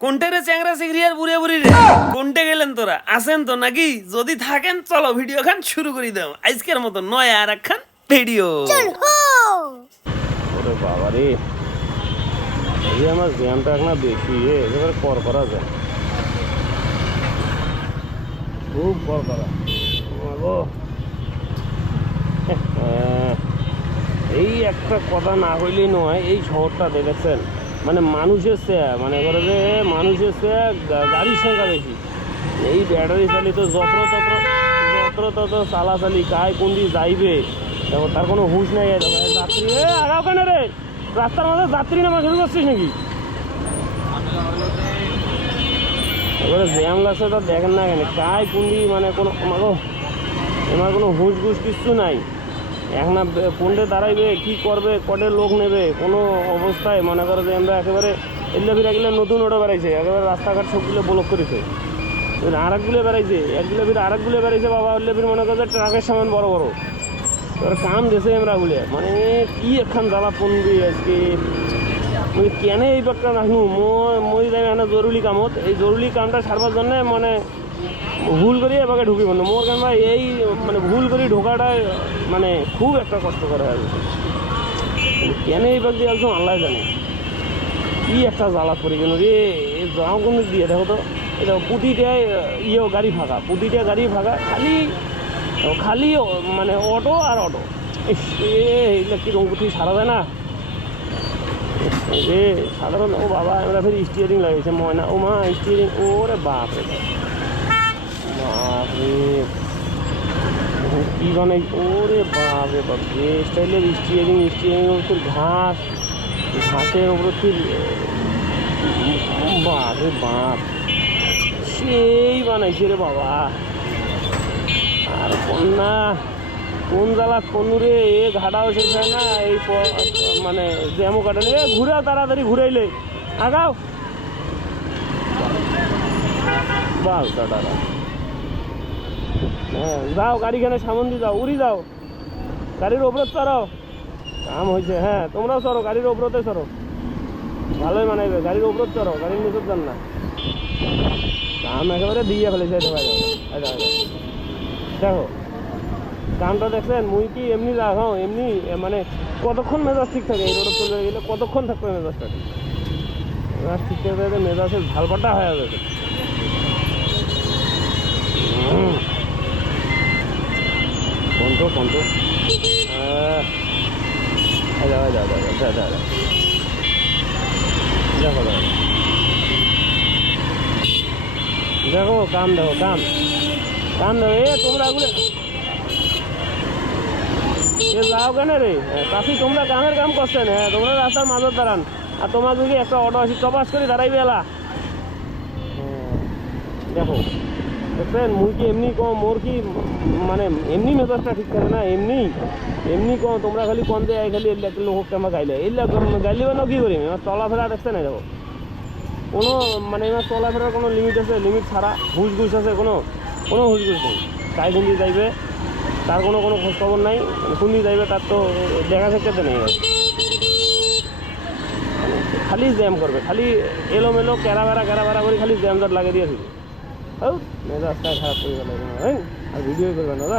কোনটে রে চ্যাংরা চিংড়ি আর বুড়িয়া বুড়ি রে কোনটে গেলেন তোরা আছেন তো নাকি যদি থাকেন চলো ভিডিও খান শুরু করে দাও আজকের মতো নয় আর একখান ভিডিও ওরে বাবা রে এই আমার জ্যামটা এখন বেশি একেবারে করা যায় খুব করা এই একটা কথা না হইলেই নয় এই শহরটা দেখেছেন মানে মানুষের চেয়ে মানে করে যে মানুষের চেয়ে গাড়ির সংখ্যা বেশি এই ব্যাটারি চালিত যত্র চালাচালি কায় কোন দিকে যাইবে দেখো তার কোনো হুঁশ নাই যাত্রী আগাও কেন রে রাস্তার মধ্যে যাত্রী নামা শুরু করছিস নাকি এবারে জ্যাম লাগছে তা দেখেন না কেন কায় কোন দিকে মানে কোনো আমার কোনো হুঁশ ঘুষ কিচ্ছু নাই এখন কোনটে দাঁড়াইবে কি করবে কটে লোক নেবে কোনো অবস্থায় মনে করো যে আমরা একেবারে এগুলো ফিরে গেলে নতুন ওটা বেড়াইছে একেবারে রাস্তাঘাট সবগুলো ব্লক করেছে আরেকগুলো বেড়াইছে একগুলো ফিরে আরেকগুলো বেড়াইছে বাবা ওগুলো ফিরে মনে করছে ট্রাকের সামান বড় বড় এবার কাম দিয়েছে আমরা গুলে মানে কি একখান জ্বালা পন্দি আজকে মানে কেন এই ব্যাপারটা রাখনু মই যাই এখানে জরুরি কামত এই জরুরি কামটা সারবার জন্য মানে ভুল করি এবারে ঢুকিব না মোর কেন এই মানে ভুল করি ঢোকাটা মানে খুব একটা কষ্টকর হয়ে গেছে কেন এই ব্যাগ দিয়ে একদম আল্লাহ জানে কি একটা জ্বালা পড়ে গেল রে যাও কোনো দিয়ে দেখো তো এটা প্রতিটাই গাড়ি ফাঁকা খালি মানে অটো আর অটো এইগুলো কিরকম কোথাও সারা যায় না রে সাধারণ ও বাবা আমরা ফের স্টিয়ারিং লাগিয়েছে ময়না ও মা স্টিয়ারিং ওরে বাপ রে বাপরে কি বানাই ওরে বাপ রে বাপ যে স্টাইলের স্টিয়ারিং তোর ঘাসের ওপর তোর বাপ রে বাপ সেই বানাইছে রে বাবা আর কন্যা কোন জ্বালা কন্নুরে এ ঘাটাও শেষ হয় না এই মানে জ্যামও কাটালে ঘুরা তাড়াতাড়ি ঘুরাইলে আগাও বাল কাটারা হ্যাঁ যাও গাড়িখানে সামন দিয়ে যাও উড়ি যাও গাড়ির ওপরে চড়ো কাম হয়েছে হ্যাঁ তোমরাও চড়ো গাড়ির ওপরতে চড়ো ভালোই মানাইবে গাড়ির ওপর চড়ো গাড়ির নিচে যান না কাম একেবারে দিয়ে ফেলেছে দেখো কামটা দেখছেন মুই কি এমনি রাখাও এমনি মানে কতক্ষণ মেজাজ ঠিক থাকে এই রোডে চলে গেলে কতক্ষণ থাকবে মেজাজটা মেজাজ ঠিক থাকে মেজাজের ঝালপাটা হয়ে যাবে কন্টো দেখো কাম দেখো কাম দেখো তোমরা যাও কেন রে কাশি তোমরা কামের কাম করছেন হ্যাঁ তোমরা রাস্তার মাঝত দাঁড়ান আর তোমার যদি একটা অটো আসি চপাস করে দাঁড়াইবে এলা দেখো দেখছেন মুই কি এমনি কম মোর কি মানে এমনি মেজাজটা ঠিক থাকে না এমনি কম তোমরা খালি কম দেয় খালি লোক কেমন গাইলে গাইলে না কি করি এবার চলাফেরা দেখছে না দেখো কোনো মানে এবার চলাফেরার কোনো লিমিট আছে লিমিট ছাড়া হুঁশ আছে কোনো হুঁশ নেই কাই কোন দিয়ে যাইবে তার কোনো খোঁজখবর নাই কোন দিয়ে যাইবে তার তো দেখা থাকতে নেই খালি জ্যাম করবে খালি এলোমেলো ক্যারা করে খালি জ্যাম লাগিয়ে দিয়ে আসবে মেজাজটা খারাপ করে গেল আর ভিডিও করবে না